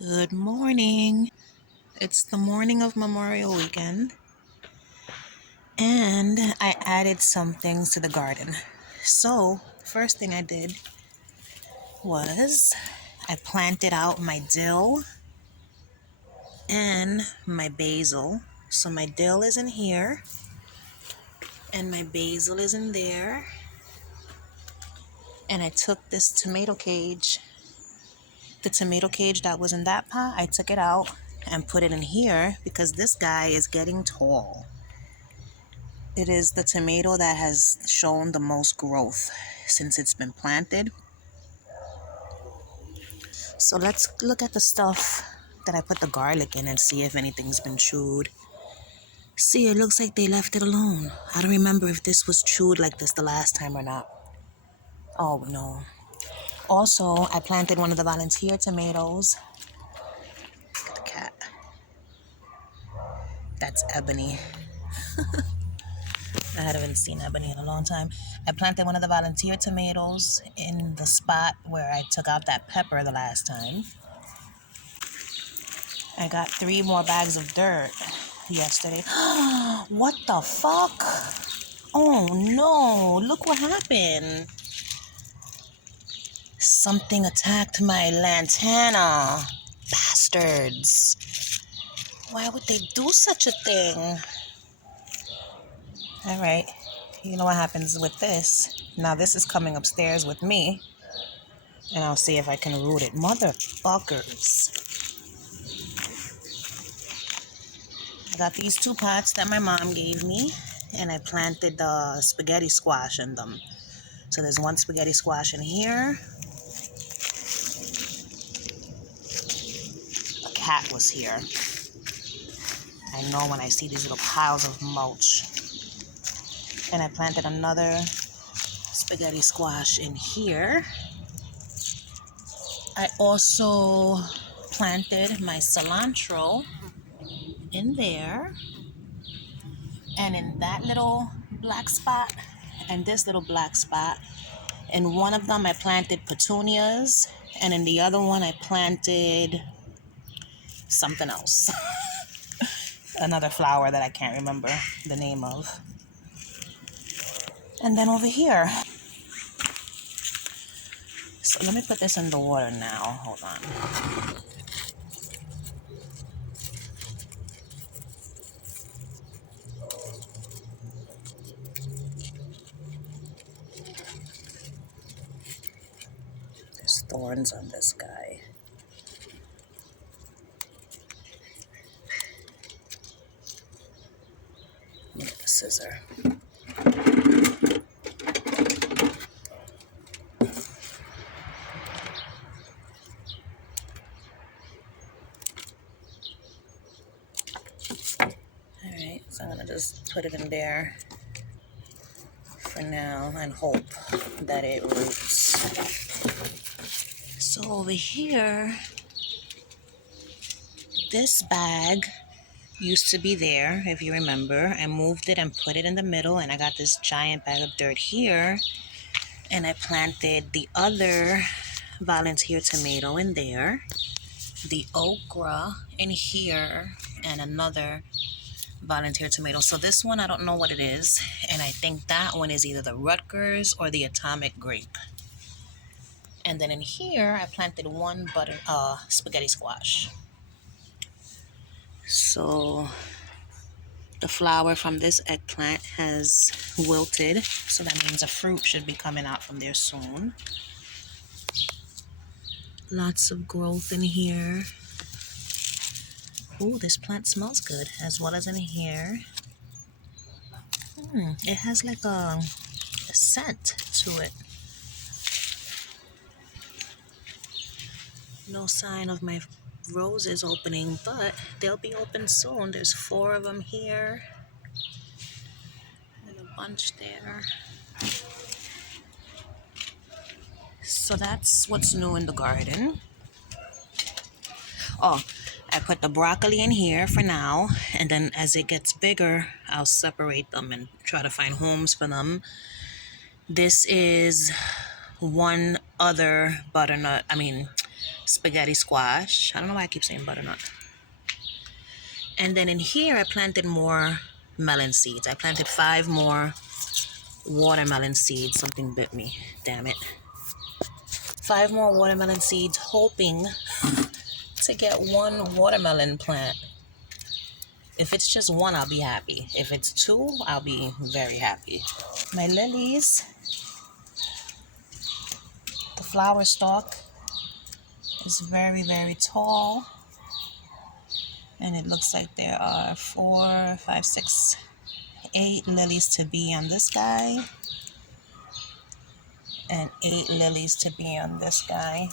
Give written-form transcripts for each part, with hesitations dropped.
Good morning. It's the morning of Memorial Weekend, and I added some things to the garden. So, first thing I did was I planted out my dill and my basil. So, my dill is in here, and my basil is in there. And I took this tomato cage, the tomato cage that was in that pot, I took it out and put it in here because this guy is getting tall. It is the tomato that has shown the most growth since it's been planted. So let's look at the stuff that I put the garlic in and see if anything's been chewed. See, it looks like they left it alone. I don't remember if this was chewed like this the last time or not. Oh no. Also, I planted one of the volunteer tomatoes. Look at the cat. That's Ebony. I haven't seen Ebony in a long time. I planted one of the volunteer tomatoes in the spot where I took out that pepper the last time. I got 3 more bags of dirt yesterday. What the fuck? Oh no, look what happened. Something attacked my lantana. Bastards. Why would they do such a thing? Alright, you know what happens with this. Now this is coming upstairs with me. And I'll see if I can root it. Motherfuckers. I got these 2 pots that my mom gave me. And I planted the spaghetti squash in them. So there's 1 spaghetti squash in here. A cat was here. I know when I see these little piles of mulch. And I planted another spaghetti squash in here. I also planted my cilantro in there. And in that little black spot and this little black spot, in one of them I planted petunias, and in the other one I planted something else. Another flower that I can't remember the name of. And then over here. So let me put this in the water now. Hold on. There's thorns on this guy. Let me get the scissor. Alright, so I'm gonna just put it in there for now and hope that it roots. So over here, this bag used to be there, if you remember. I moved it and put it in the middle, and I got this giant bag of dirt here, and I planted the other volunteer tomato in there, the okra in here, and another volunteer tomato. So this one, I don't know what it is, and I think that one is either the Rutgers or the atomic grape. And then in here, I planted 1 spaghetti squash. So the flower from this eggplant has wilted, so that means a fruit should be coming out from there soon. Lots of growth in here. Ooh, this plant smells good, as well as in here. It has like a scent to it. No sign of my roses opening, but they'll be open soon. There's 4 of them here and a bunch there. So that's what's new in the garden. Oh, I put the broccoli in here for now, and then as it gets bigger, I'll separate them and try to find homes for them. This is one other spaghetti squash. I don't know why I keep saying butternut. And then in here, I planted more melon seeds. I planted 5 more watermelon seeds. Something bit me. Damn it. 5 more watermelon seeds, hoping to get 1 watermelon plant. If it's just 1, I'll be happy. If it's 2, I'll be very happy. My lilies, the flower stalk is very, very tall. And it looks like there are 4, 5, 6, 8 lilies to be on this guy. And 8 lilies to be on this guy.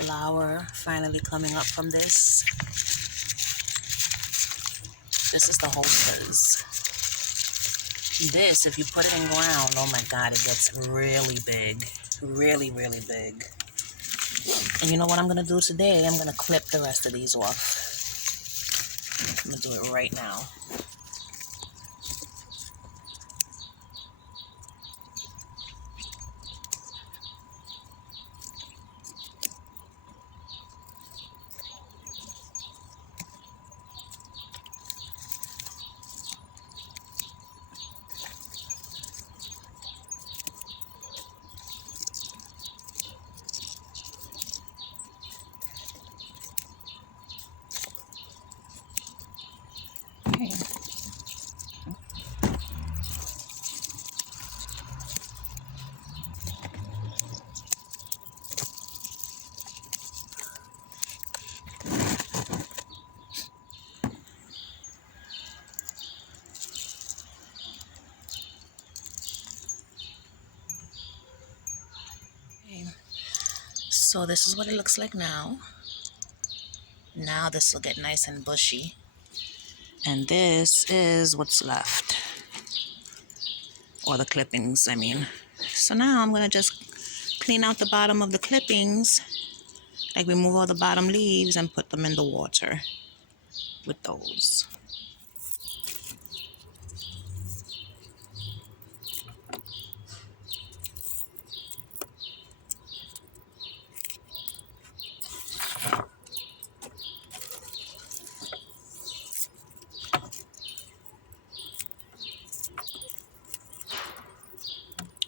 Flower finally coming up from this. This is the hostess. This, if you put it in ground, oh my God, it gets really big. Really, really big. And you know what I'm going to do today? I'm going to clip the rest of these off. I'm going to do it right now. Okay. So this is what it looks like now. Now this will get nice and bushy. And this is what's left. Or the clippings, I mean. So now I'm going to just clean out the bottom of the clippings. Like remove all the bottom leaves and put them in the water with those.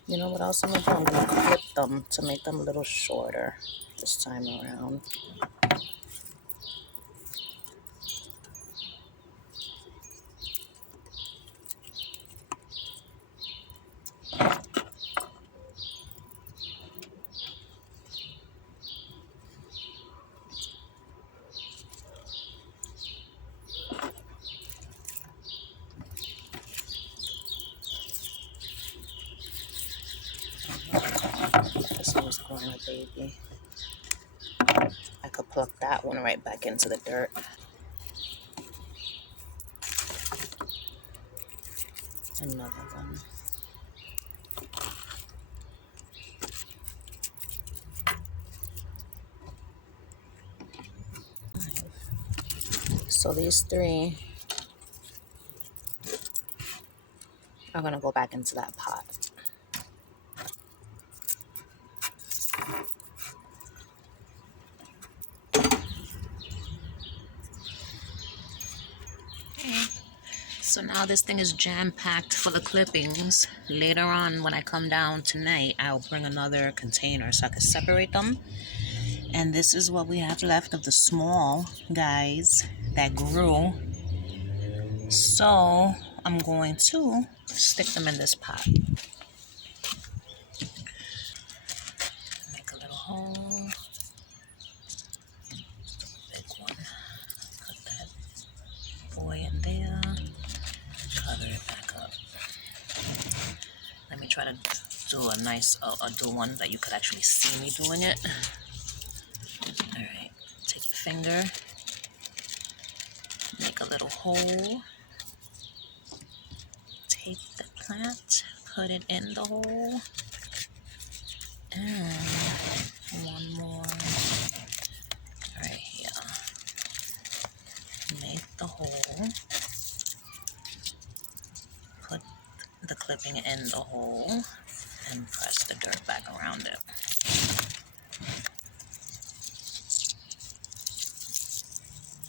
You know what else I'm going to do? I'm going to clip them to make them a little shorter this time around. This one's growing a baby. I could pluck that one right back into the dirt. Another one. So these 3 are going to go back into that pot. So now this thing is jam-packed full of clippings. Later on, when I come down tonight, I'll bring another container so I can separate them. And this is what we have left of the small guys that grew. So I'm going to stick them in this pot. Make a little hole. Big one. Put that boy in there. Cover it back up. Let me try to do a nice, do one that you could actually see me doing it. Alright, take your finger, make a little hole, take the plant, put it in the hole, and one more right here. Make the hole, put the clipping in the hole, and press the dirt back around it.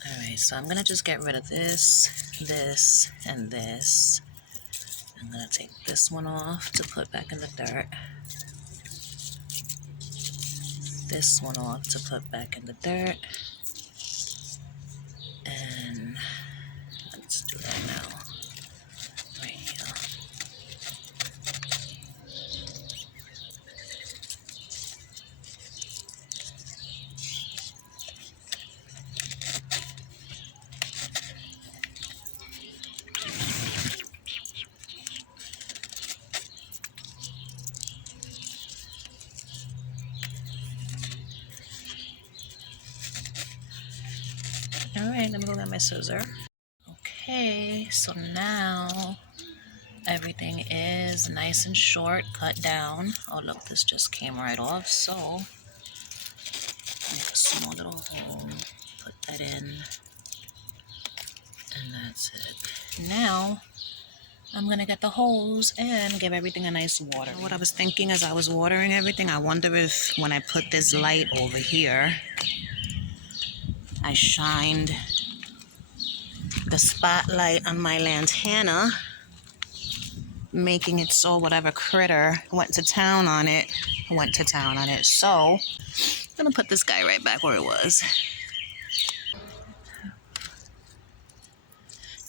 Alright, so I'm gonna just get rid of this, this, and this. I'm gonna take this one off to put back in the dirt. This one off to put back in the dirt. And let's do that now. Right here. Alright, let me go get my scissor. Okay, so now everything is nice and short, cut down. Oh look, this just came right off, so make a small little hole, put that in, and that's it. Now, I'm gonna get the hose and give everything a nice water. What I was thinking as I was watering everything, I wonder if when I put this light over here, I shined the spotlight on my lantana, making it so whatever critter went to town on it. So I'm gonna put this guy right back where it was.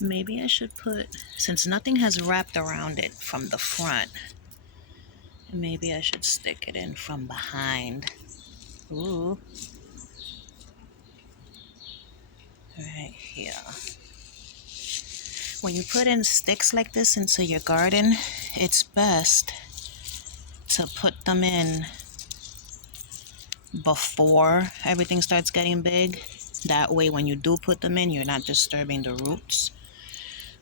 Maybe I should put, since nothing has wrapped around it from the front, maybe I should stick it in from behind. Ooh. Right here. When you put in sticks like this into your garden, it's best to put them in before everything starts getting big. That way when you do put them in, you're not disturbing the roots.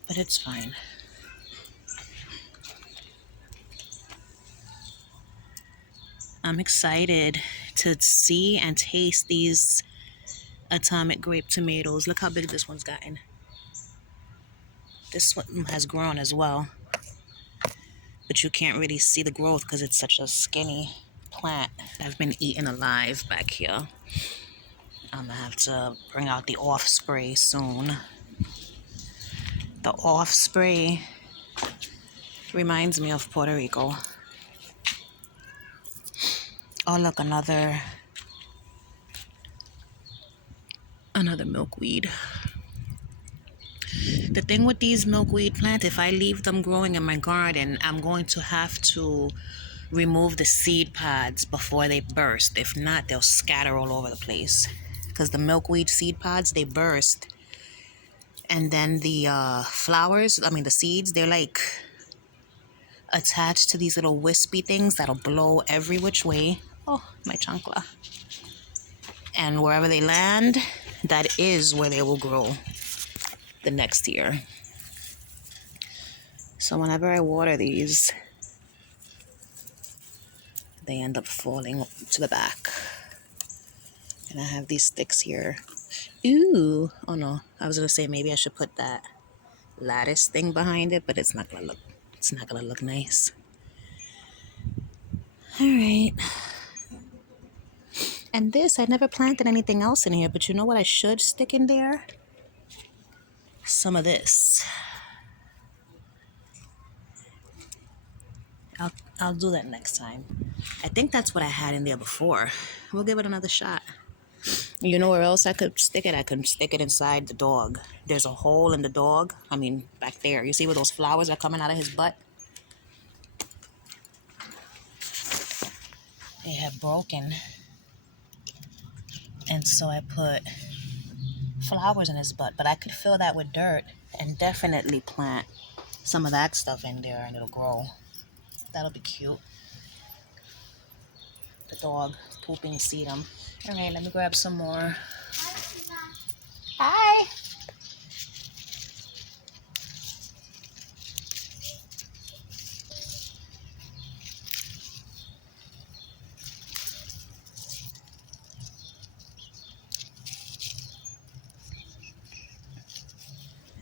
But it's fine. I'm excited to see and taste these atomic grape tomatoes. Look how big this one's gotten. This one has grown as well, but you can't really see the growth because it's such a skinny plant. I've been eaten alive back here. I'm gonna have to bring out the off spray soon. The off spray reminds me of Puerto Rico. Oh look, another milkweed. The thing with these milkweed plants, if I leave them growing in my garden, I'm going to have to remove the seed pods before they burst. If not, they'll scatter all over the place. Because the milkweed seed pods, they burst. And then the the seeds, they're like attached to these little wispy things that'll blow every which way. Oh, my chancla. And wherever they land, that is where they will grow the next year. So whenever I water these, they end up falling to the back. And I have these sticks here. Ooh, oh no, I was gonna say maybe I should put that lattice thing behind it, but it's not gonna look nice. All right. And this, I never planted anything else in here, but you know what I should stick in there? Some of this. I'll do that next time. I think that's what I had in there before. We'll give it another shot. You know where else I could stick it? I could stick it inside the dog. There's a hole in the dog. Back there. You see where those flowers are coming out of his butt? They have broken. And so I put flowers in his butt. But I could fill that with dirt and definitely plant some of that stuff in there and it'll grow. That'll be cute. The dog pooping sedum. All right, let me grab some more. Hi.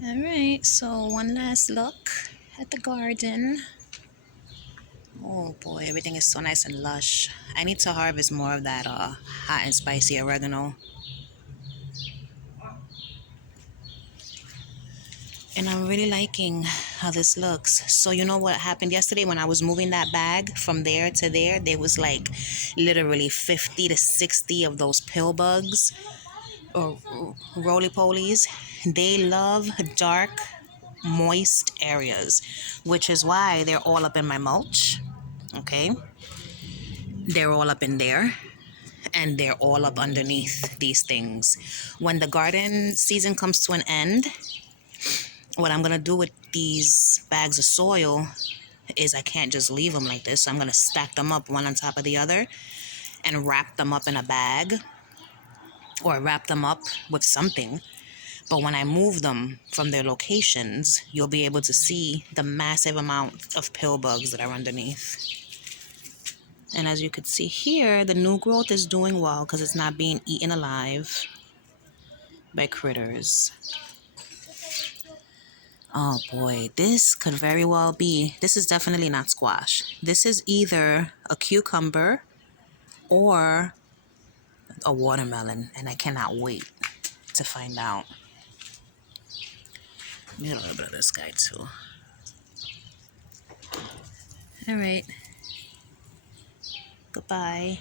All right, so one last look at the garden. Oh boy, everything is so nice and lush. I need to harvest more of that hot and spicy oregano. And I'm really liking how this looks. So you know what happened yesterday when I was moving that bag from there to there was like literally 50 to 60 of those pill bugs or roly polies. They love dark, moist areas, which is why they're all up in my mulch. Okay, they're all up in there, and they're all up underneath these things. When the garden season comes to an end, what I'm gonna do with these bags of soil is I can't just leave them like this. So I'm gonna stack them up one on top of the other and wrap them up in a bag or wrap them up with something. But when I move them from their locations, you'll be able to see the massive amount of pill bugs that are underneath. And as you could see here, the new growth is doing well because it's not being eaten alive by critters. Oh boy, this could very well be, this is definitely not squash. This is either a cucumber or a watermelon, and I cannot wait to find out. Get a little bit of this guy too. All right. Goodbye.